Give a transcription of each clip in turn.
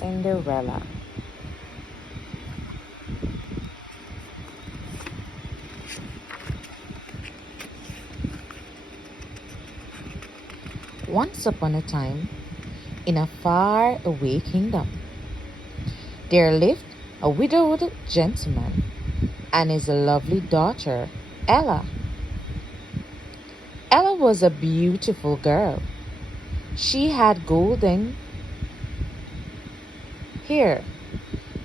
Cinderella. Once upon a time, in a far-away kingdom, there lived a widowed gentleman and his lovely daughter, Ella. Ella was a beautiful girl. She had golden hair,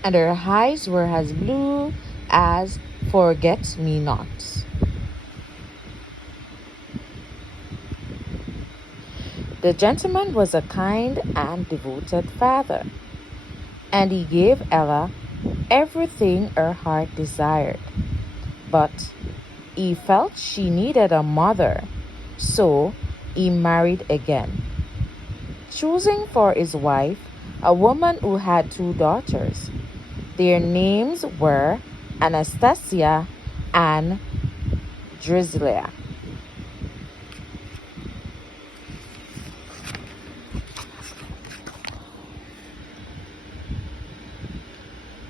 and her eyes were as blue as forget-me-nots. The gentleman was a kind and devoted father, and he gave Ella everything her heart desired. But he felt she needed a mother, so he married again, choosing for his wife a woman who had two daughters. Their names were Anastasia and Drusilla.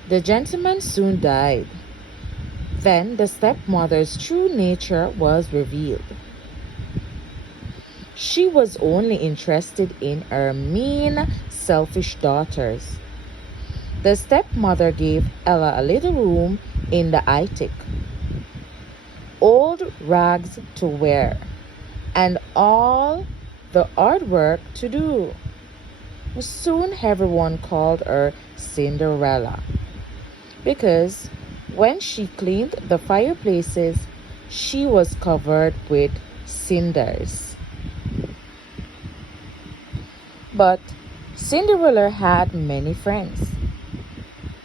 The gentleman soon died. Then the stepmother's true nature was revealed. She was only interested in her mean, selfish daughters. The stepmother gave Ella a little room in the attic, old rags to wear, and all the hard work to do. Soon everyone called her Cinderella, because when she cleaned the fireplaces, she was covered with cinders. But Cinderella had many friends.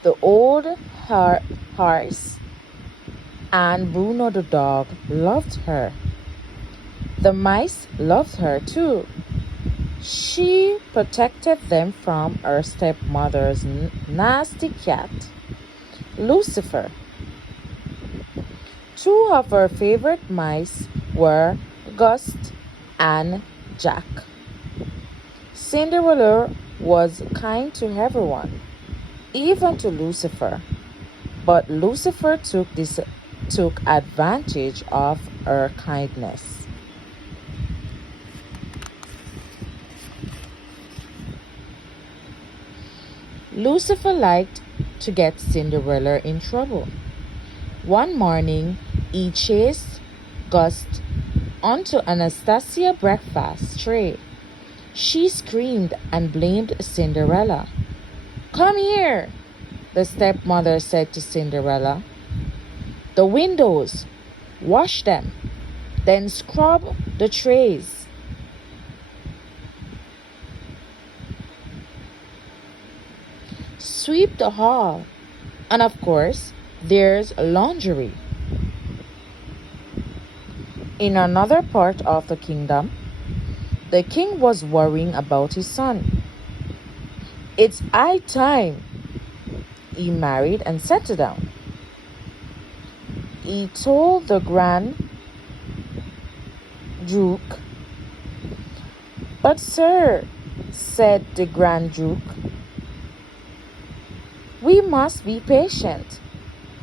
The old horse and Bruno the dog loved her. The mice loved her too. She protected them from her stepmother's nasty cat, Lucifer. Two of her favorite mice were Gust and Jack. Cinderella was kind to everyone, even to Lucifer, but Lucifer took advantage of her kindness. Lucifer liked to get Cinderella in trouble. One morning, he chased Gust onto Anastasia's breakfast tray. She screamed and blamed Cinderella. "Come here," the stepmother said to Cinderella. "The windows, wash them, then scrub the trays." "Sweep the hall, and of course, there's laundry." In another part of the kingdom, the king was worrying about his son. "It's high time he married and settled down," he told the Grand Duke. "But sir," said the Grand Duke, "we must be patient."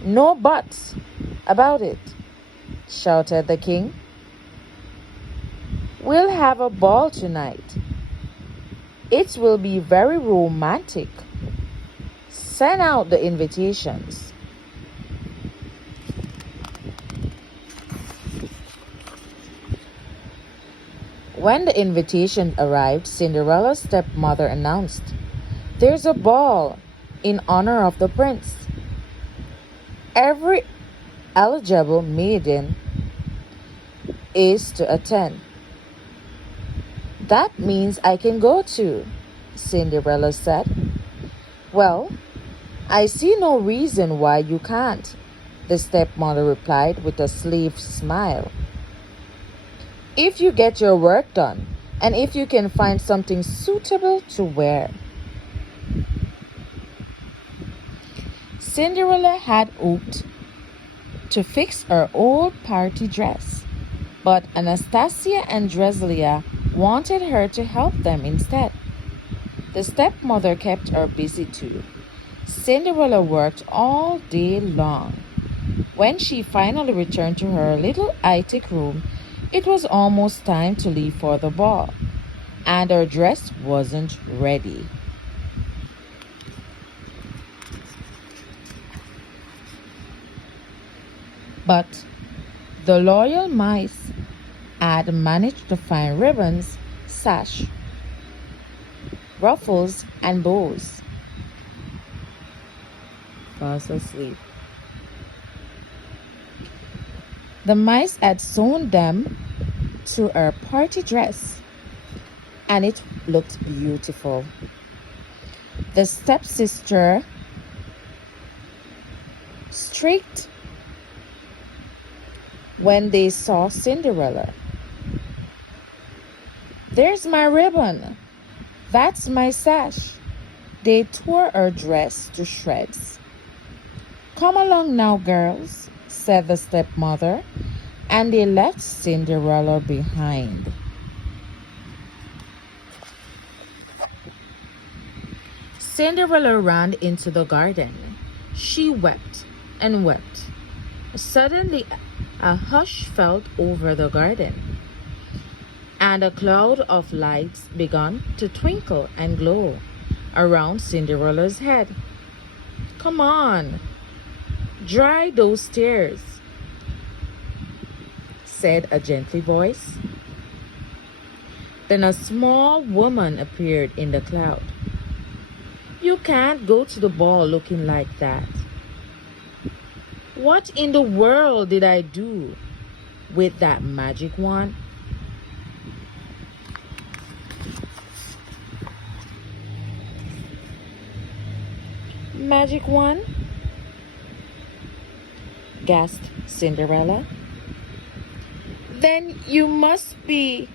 "No buts about it," shouted the king. "We'll have a ball tonight. It will be very romantic. Send out the invitations." When the invitation arrived, Cinderella's stepmother announced, "There's a ball in honor of the prince. Every eligible maiden is to attend." "That means I can go too," Cinderella said. "Well, I see no reason why you can't," the stepmother replied with a slave smile. "If you get your work done, and if you can find something suitable to wear." Cinderella had hoped to fix her old party dress, but Anastasia and Drusilla wanted her to help them instead. The stepmother kept her busy too. Cinderella worked all day long. When she finally returned to her little attic room, it was almost time to leave for the ball, and her dress wasn't ready. But the loyal mice had managed to find ribbons, sash, ruffles, and bows. Fast asleep. The mice had sewn them to her party dress, and it looked beautiful. The stepsister shrieked when they saw Cinderella. "There's my ribbon! That's my sash!" They tore her dress to shreds. "Come along now, girls," said the stepmother, and they left Cinderella behind. Cinderella ran into the garden. She wept and wept. Suddenly, a hush fell over the garden, and a cloud of lights began to twinkle and glow around Cinderella's head. "Come on, dry those tears," said a gentle voice. Then a small woman appeared in the cloud. "You can't go to the ball looking like that. What in the world did I do with that magic wand?" "Magic wand?" gasped Cinderella. "Then you must be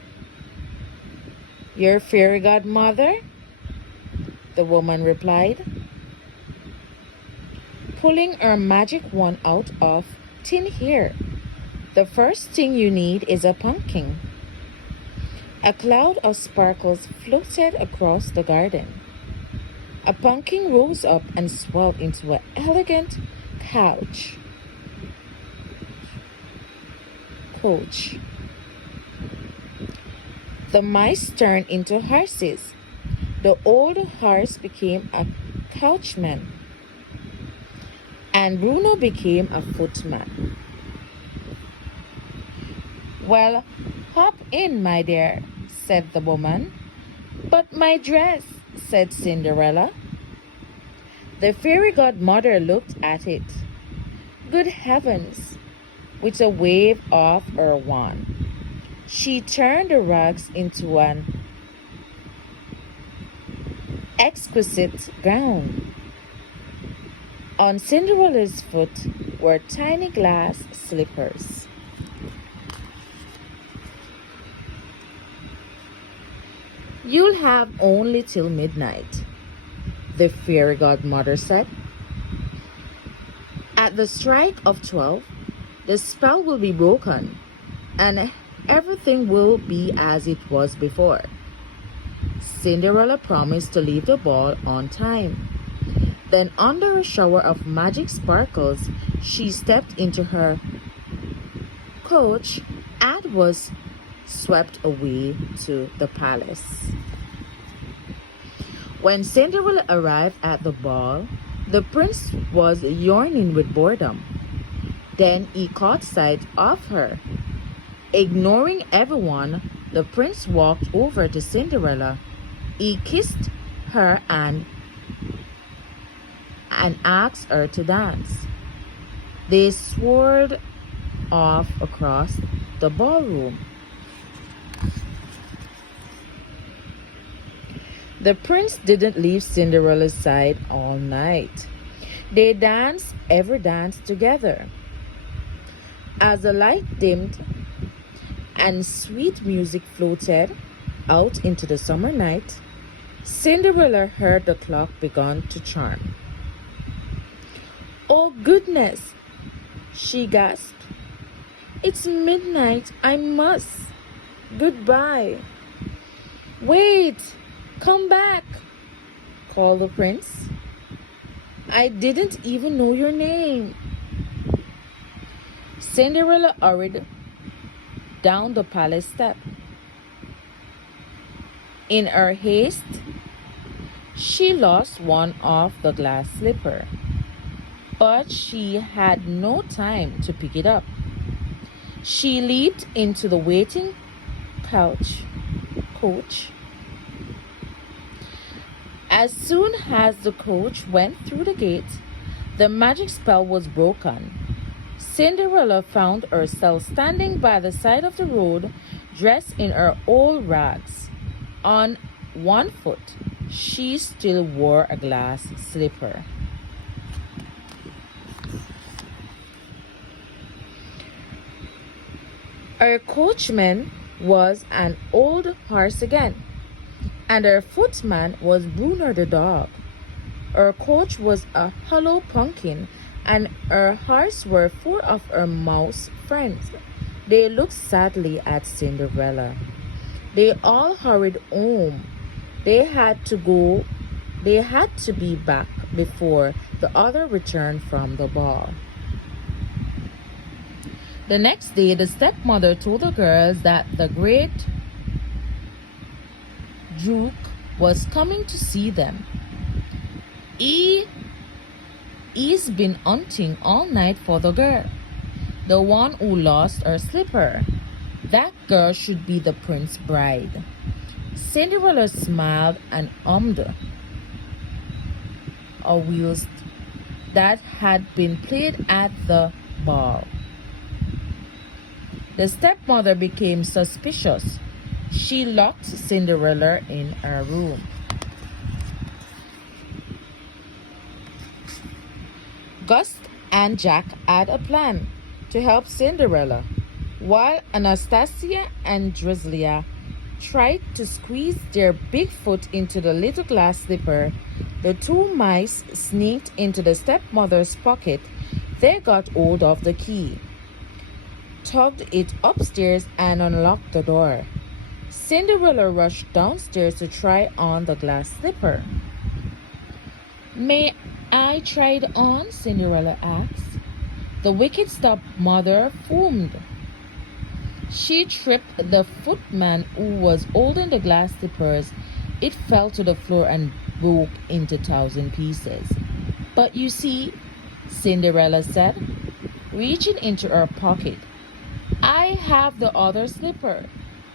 your fairy godmother," the woman replied, pulling her magic wand out of thin air. "The first thing you need is a pumpkin." A cloud of sparkles floated across the garden. A pumpkin rose up and swelled into an elegant couch. The mice turned into horses. The old horse became a coachman, and Bruno became a footman. "Well, hop in, my dear," said the woman. "But my dress," said Cinderella. The fairy godmother looked at it. Good heavens! With a wave of her wand, she turned the rags into an exquisite gown. On Cinderella's foot were tiny glass slippers. "You'll have only till midnight," the fairy godmother said. "At the strike of 12, the spell will be broken, and everything will be as it was before." Cinderella promised to leave the ball on time. Then, under a shower of magic sparkles, she stepped into her coach and was swept away to the palace. When Cinderella arrived at the ball, the prince was yawning with boredom. Then he caught sight of her. Ignoring everyone, the prince walked over to Cinderella. He kissed her and asked her to dance. They soared off across the ballroom. The prince didn't leave Cinderella's side all night. They danced every dance together. As the light dimmed and sweet music floated out into the summer night, Cinderella heard the clock begun to chime. "Oh goodness," she gasped. "It's midnight. I must. Goodbye." "Wait, come back," called the prince. I didn't even know your name. Cinderella hurried down the palace step. In her haste, she lost one of the glass slipper, but she had no time to pick it up. She leaped into the waiting coach. As soon as the coach went through the gate, the magic spell was broken. Cinderella found herself standing by the side of the road, dressed in her old rags. On one foot, she still wore a glass slipper. Her coachman was an old horse again, and her footman was Bruno the dog. Her coach was a hollow pumpkin, and her horse were full of her mouse friends. They looked sadly at Cinderella. They all hurried home. They had to be back before the other returned from the ball. The next day, the stepmother told the girls that the great Duke was coming to see them. He's been hunting all night for the girl, the one who lost her slipper. That girl should be the prince's bride. Cinderella smiled and hummed a waltz that had been played at the ball. The stepmother became suspicious. She locked Cinderella in her room. Gus and Jack had a plan to help Cinderella. While Anastasia and Drusilla tried to squeeze their big foot into the little glass slipper, the two mice sneaked into the stepmother's pocket. They got hold of the key, tugged it upstairs, and unlocked the door. Cinderella rushed downstairs to try on the glass slipper. "May I try it on?" Cinderella asked. The wicked stepmother fumed. She tripped the footman who was holding the glass slippers. It fell to the floor and broke into 1,000 pieces. "But you see," Cinderella said, reaching into her pocket, "I have the other slipper."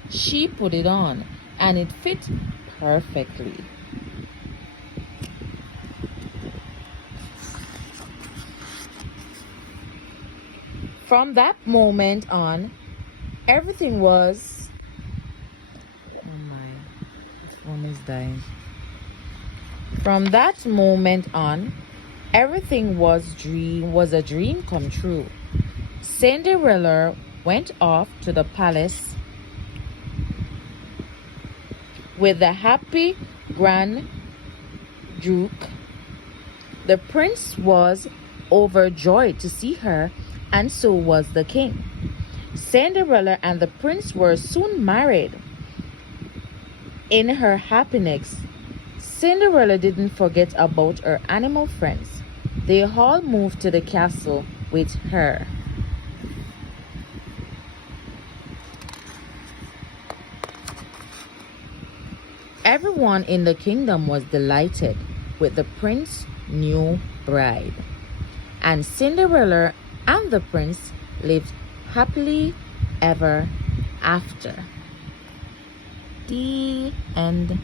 She put it on, and it fit perfectly. From that moment on, everything was... Oh my, this phone is dying. From that moment on, everything was a dream come true. Cinderella went off to the palace with the happy Grand Duke. The prince was overjoyed to see her, and so was the king. Cinderella and the prince were soon married. In her happiness, Cinderella didn't forget about her animal friends. They all moved to the castle with her. Everyone in the kingdom was delighted with the prince's new bride, and Cinderella and the prince lived happily ever after. The end.